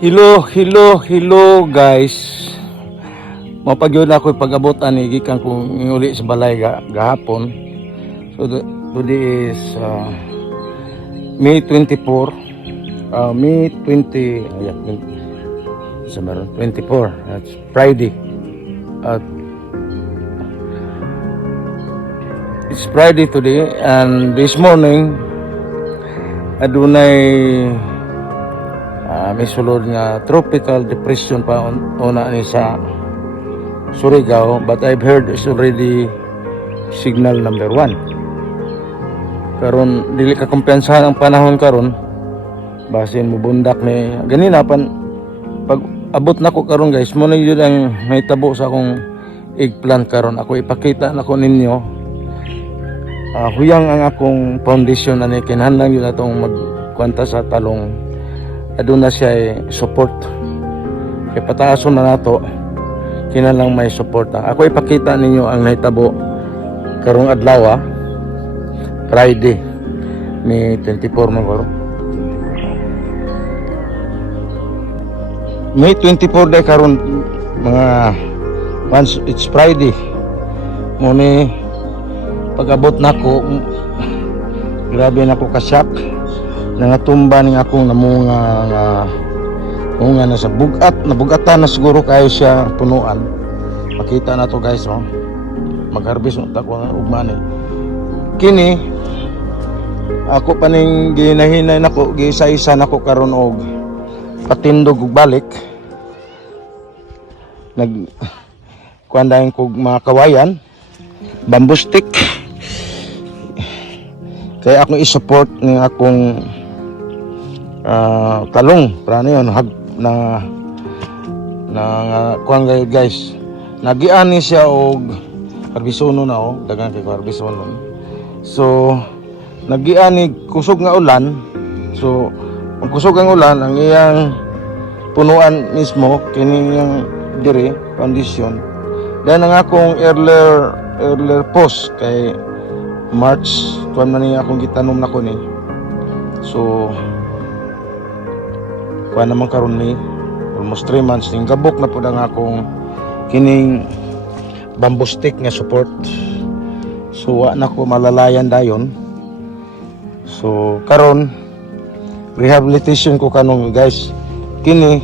Hello guys. Mapagyon ako pag-abot ani gikan kong uli sa balay gahapon. So today is May 24. May 20 24. That's Friday. It's Friday today, and this morning adunay may sulod nga tropical depression pa una ni sa Surigao, but I've heard it's already signal number 1. Karon dili ka kumpiyansahan ang panahon karon, basin mo bundak ni ganina pan pag abot nako karon guys, mo na yun ang mahitabo sa akong eggplant karon. Ako ipakita nako ninyo huyang ang akong foundation ani kinahanglan yun atong magkwanta sa talong. Aduna siya support kay pataason na nato, kinahanglan may support. Ako ipakita ninyo ang nahitabo karong adlaw, Friday May 24 man karon. May 24 day karon mga once it's Friday mo ni pag-abot nako, grabe nako ka-shock na natumba ning akong namunga nga na sa nabugatan na siguro kayo siya punuan. Makita na to guys, mag-harvest ta ko nga ugman kini. Ako pa ning ginahinay nako, gisa-isa nako karon og patindog og balik, nag kuandahin kog mga kawayan, bamboo stick, kaya akong i-support ng akong talong para na yun kuan guys. Nagiani siya og harbisono na dagan kay harbisono. So nagiani kusog nga ulan. So ang kusog ang ulan, ang iyang punuan mismo kini yang dire condition. Dan ang akong earlier post kay March kuan man niya akong gitanom nako ni. So kuan naman karon ni almost 3 months ning gabok na pud ang akong kining bamboo stick nga support. So wa na ko malalayan dayon. So karon rehabilitation ko kanong guys, kini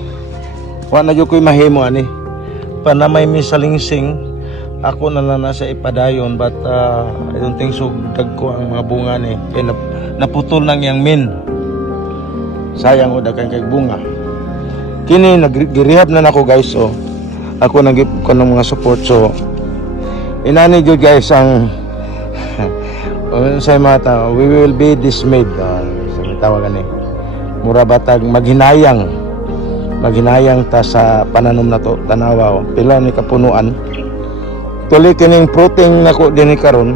wa na gyud koy mahimo ani panamay misalingsing. Ako na lang nasa ipadayon, but I don't think so dagko ang mga bunga ni kay naputol nang yang min. Sayang dagan kay bunga. Kini nag-rehab na nako guys. So ako nagip ko ng mga support. So inani gyud guys ang say mata, we will be dismayed sa tawagan ni mura batag maghinayang ta sa pananom na to. Tanawa pila ni kapunuan. Tuloy kining fruiting nako dinhi karon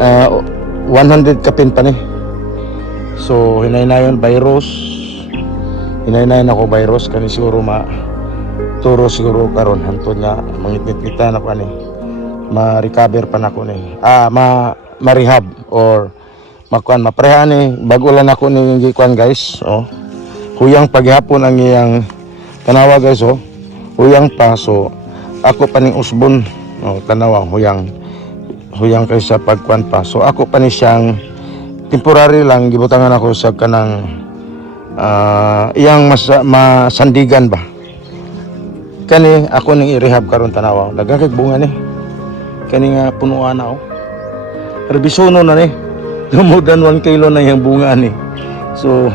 100 kapin pa ni. So hinay-nayon virus, hinay-nayon ako virus kani siguro turo siguro karon hantod nga mangitnit-kita nako ani ma-recover pa nako ni ma-rehab or makuan maprehan ni bago lang ako ni kuan guys. Huyang paghapon ang iyang tanawa guys. Huyang pa. So ako pa ning usbon tanawa huyang kay sa pagkuan pa. So ako pa ni siyang temporary lang gibutangan ako sa kanang iyang masandigan ba kani ako ning i-rehab karon. Tanawa daghang kay bunga ni kani nga punuan na herbisono na ni more than 1 kilo na yung bunga ni. So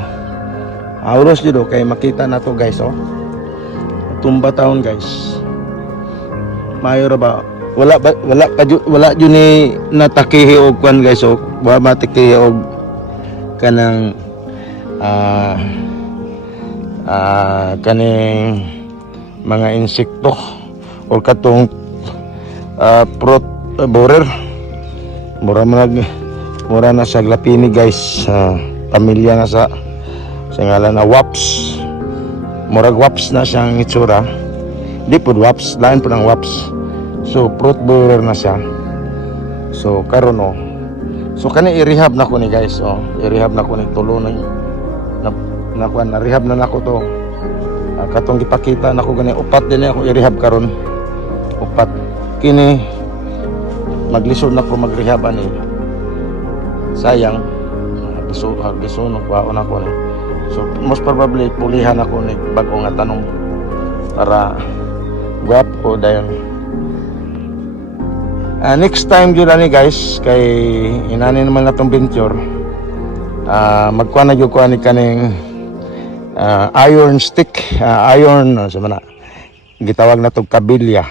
auros jud kay makita na to guys. Tumba taon guys. Mayo ra ba? Wala jud ni natakihi og kwan guys. Wa matikihi og kanang kaning mga insekto or katong fruit borer. Mura na sa glapini guys. Pamilya na sa ngalan na waps. Murag waps na siyang itsura. Di po waps, lain po ng waps. So fruit borer na siya. So karon So kani i-rehab na ko ni guys. I-rehab na ko ni tulo na rehab na nako to. Katong gipakita nako gani upat din ako i-rehab karon. Upat kini maglisod na ko mag-rehab ani. Sayang biso no kwaon ako ni. So most probably pulihan ako ni bag-o nga tanong para gwapo dayon. Next time jud ani guys kay inani naman natong venture. Magkuha na jud ko ani kaning iron stick, iron sa mana gitawag na tog kabilya.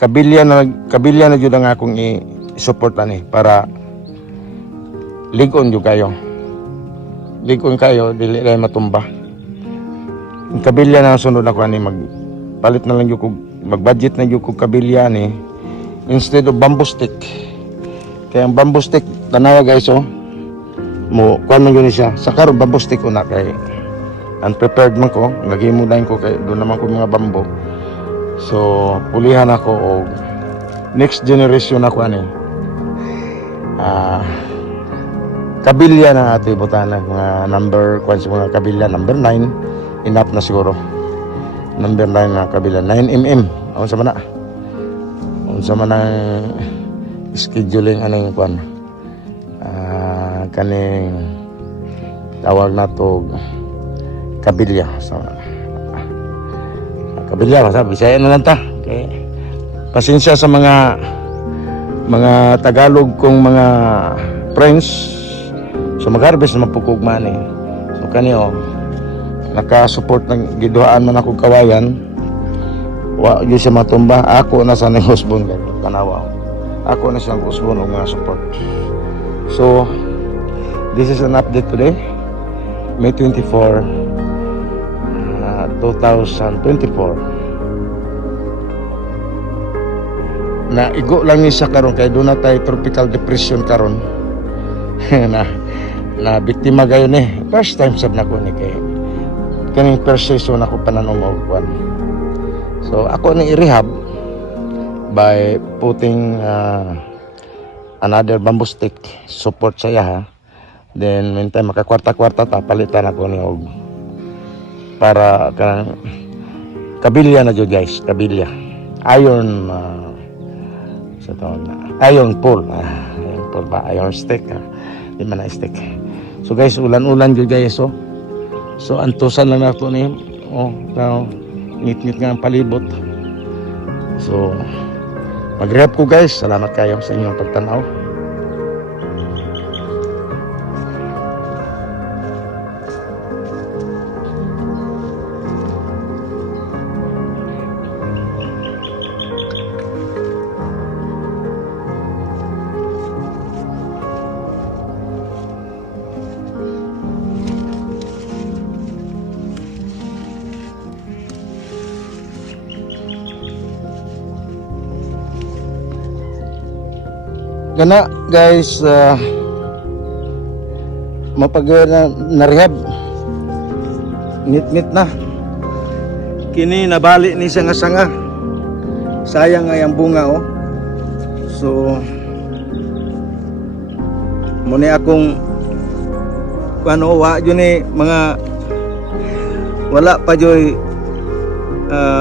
Kabilya na jud ang akong i-support ani para ligon jud kayo. Ligon kayo dili ray matumba. Ang kabilya na sunod ako ani magpalit na lang jud ko mag-budget na jud ko kabilya ni instead of bamboo stick. Kaya ang bamboo stick tanawa guys mo kuan man yun siya sa karon bamboo stick una kay unprepared man ko nagimo lang ko kay doon naman ko mga bamboo. So pulihan ako og next generation ako ani kabilya na ato ibutan mga number kuan sa mga kabilya number 9 enough na siguro number 9 na kabilya 9mm unsa man ang scheduling aning kuan kaning tawag na to kabilya. So kabilya basta Bisaya na lang ta. Okay. Pasensya sa mga Tagalog kong mga friends. So mag-harvest na mapukugman eh. So kaniyo naka-support ng giduhaan man ako kawayan. Wa gyud siya matumba. Ako na sa ning husband kanawa. Ako na siyang husband og mga support. So this is an update today, May 24, 2024. Na igo lang ni sa karon kay doon na tayo tropical depression karon. na biktima gayon first time sab nako ni kay kaning first season ako pananom og kwan. So ako ni i-rehab by putting another bamboo stick support sa iya. Then meantime makakwarta-kwarta ta palitan ako ni og para kan kabilya na jud guys, kabilya. Iron sa tawag na iron pole. Iron pole ba iron stick. Di man na stick. So guys, ulan-ulan jud guys So antusan lang nato ni ngit-ngit nga ang palibot. So mag-rehab ko guys. Salamat kayo sa inyong pagtanaw. Kana guys mapag na rehab nit na kini nabali ni sanga sayang nga ang bunga so muna akong wa yun mga wala pa joy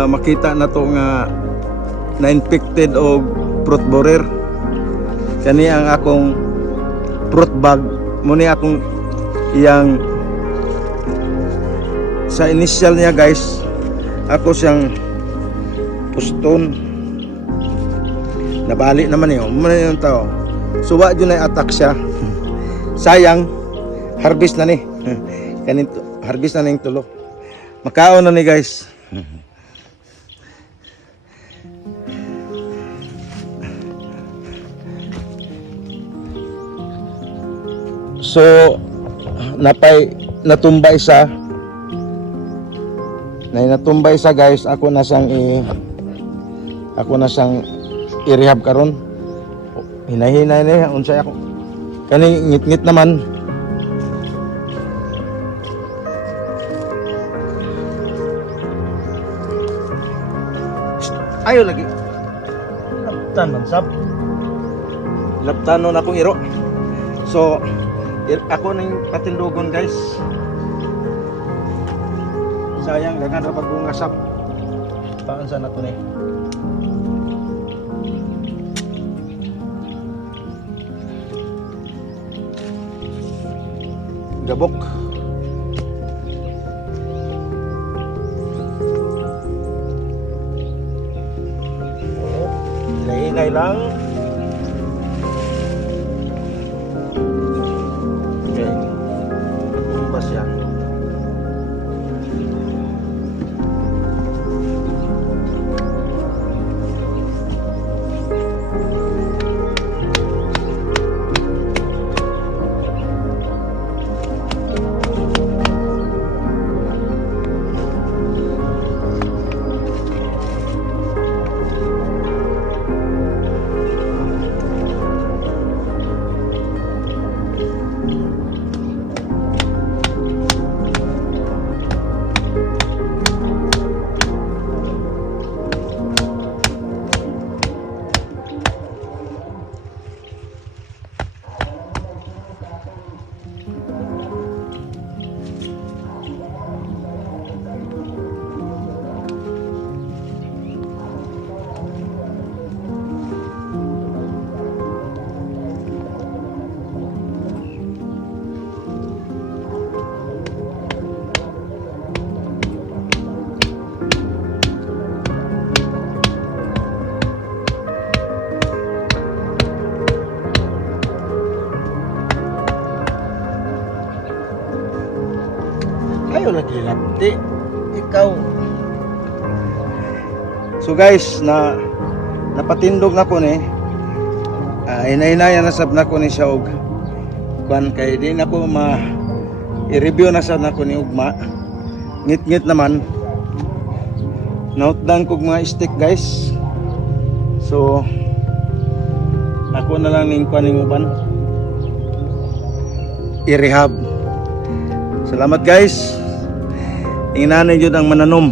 makita na to nga na-infected o fruit borer. Kani ang akong fruit bag muna akong iyang sa initial niya guys ako siyang puston nabali naman muna yung tao so wa yun ay attack siya sayang harvest na ni kanito harvest na ni tulo makaon na ni guys. So natumbay isa guys ako na siyang i-rehab karon hinahinay na unsay ako kani ngit-ngit naman ayo lagi laptan man sab laptanon akong iro so ako ning patindugon guys sayang daghan ra pagungasap. Paon sa nato ni? Gabok. Hinay lang. Okay. Tumbas yan. Ayaw lagi lapti. Ikaw. So guys, napatindog na ko ni. Hinay-hinayan na sab na ko ni siya og kuan kay di na ko i-review na sab na ko ni ugma. Ngit-ngit naman. Nautdan kog mga stick guys. So ako na lang ning kuan ning uban. I-rehab. Salamat guys. Inganay yun ang mananom.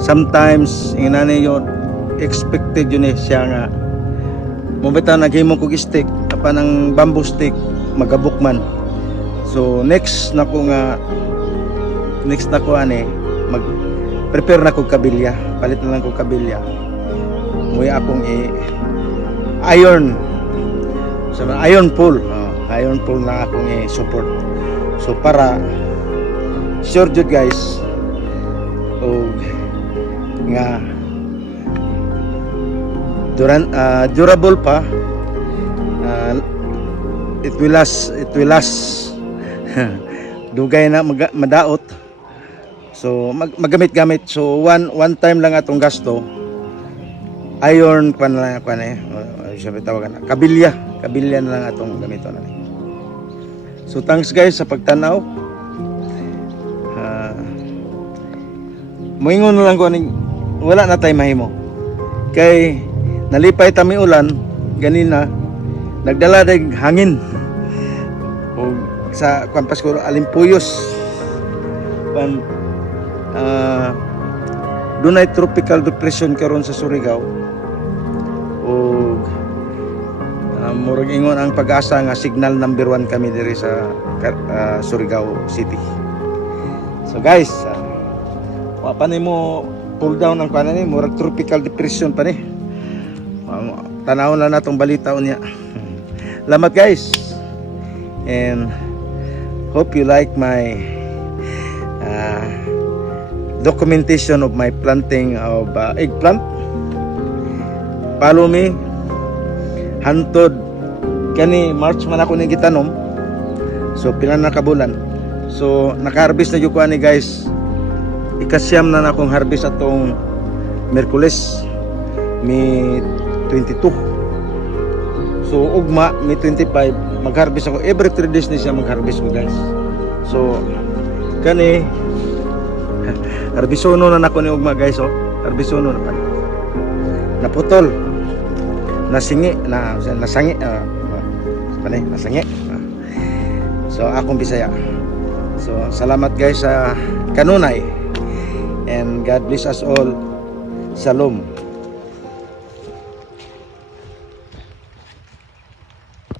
Sometimes inganay yun expected yun siya nga mabita naghimo kog stick apan ang bamboo stick magabok man. So next na ko ani mag prepare na kog kabilya. Palit na lang kog kabilya. Muy akong iron. So iron pole. Iron pole na akong support. So para sure jud guys og nga durable pa, it will last dugay na madaot. So magamit-gamit. So one time lang atong gasto. Iron sabi tawagan kabilya na lang atong gamiton. So thanks guys sa pagtanaw. Moingon na lang ko aning wala na tay mahimo. Kay nalipay tami ulan ganina nagdala dag hangin. O sa kampas ko alimpuyos. Dunay tropical depression karon sa Surigao. O murag ingon ang Pag-asa nga signal number 1 kami diri sa Surigao City. So guys, wa pa nimo pull down ang kanan ni murag tropical depression pa ni. Tanawon na natong balita unya. Salamat guys. And hope you like my documentation of my planting of eggplant. Follow me. Hantod kani March man ako ni gitanom. So pila na kabulan. So naka-harvest na jud ko ani guys. Ikasyam na akong harvest atong Miyerkules May 22. So ugma May 25 mag-harvest ako every 3 days ni siya mag-harvest ko guys. So kani harbisono na nako ni ugma guys. Oh harbisono na pa naputol nasingi nasangi nasangi. So akong Bisaya. So salamat guys sa kanunay. And God bless us all. Shalom.